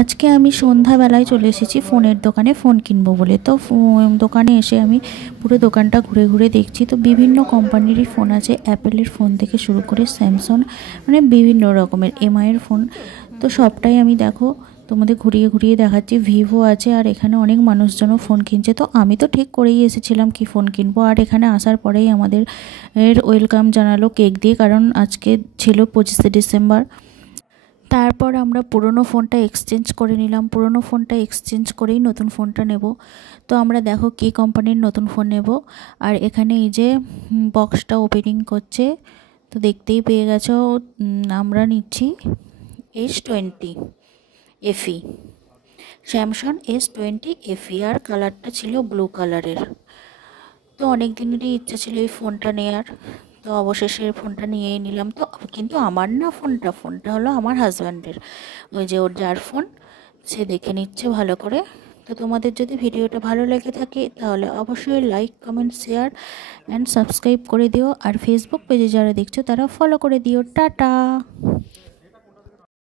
আজকে আমি সন্ধ্যাবেলায় চলে এসেছি ফোনের দোকানে ফোন কিনবো বলে। তো দোকানে এসে আমি পুরো দোকানটা ঘুরে ঘুরে দেখছি। তো বিভিন্ন কোম্পানিরই ফোন আছে, অ্যাপেলের ফোন থেকে শুরু করে স্যামসাং, মানে বিভিন্ন রকমের এমআইয়ের ফোন। তো সবটাই আমি তোমাদের ঘুরিয়ে ঘুরিয়ে দেখাচ্ছি। ভিভো আছে, আর এখানে অনেক মানুষজনও ফোন কিনছে। তো আমি তো ঠিক করেই এসেছিলাম কি ফোন কিনবো, আর এখানে আসার পরেই আমাদের ওয়েলকাম জানালো কেক দিয়ে, কারণ আজকে ছিল 25শে ডিসেম্বর। তারপর আমরা পুরনো ফোনটা এক্সচেঞ্জ করে নিলাম, পুরনো ফোনটা এক্সচেঞ্জ করেই নতুন ফোনটা নেব। তো আমরা দেখো কী কোম্পানির নতুন ফোন নেব। আর এখানে এই যে বক্সটা ওপেনিং করছে, তো দেখতেই পেয়ে গেছো। আমরা নিচ্ছি S20 FE, Samsung S20 FE, আর কালারটা ছিল ব্লু কালারের। তো অনেক দিনেরই ইচ্ছা ছিল এই ফোনটা নেওয়ার, তো অবশেষে ফোনটা নিয়েই নিলাম। তো কিন্তু আমার না, ফোনটা হলো আমার হাজব্যান্ডের। ওই যে ওর যার ফোন, সে দেখে নিচ্ছে ভালো করে। তো তোমাদের যদি ভিডিওটা ভালো লেগে থাকে তাহলে অবশ্যই like, comment, share and subscribe করে দিও। আর ফেসবুক পেজে যারা দেখছো তারা ফলো করে দিও। টাটা।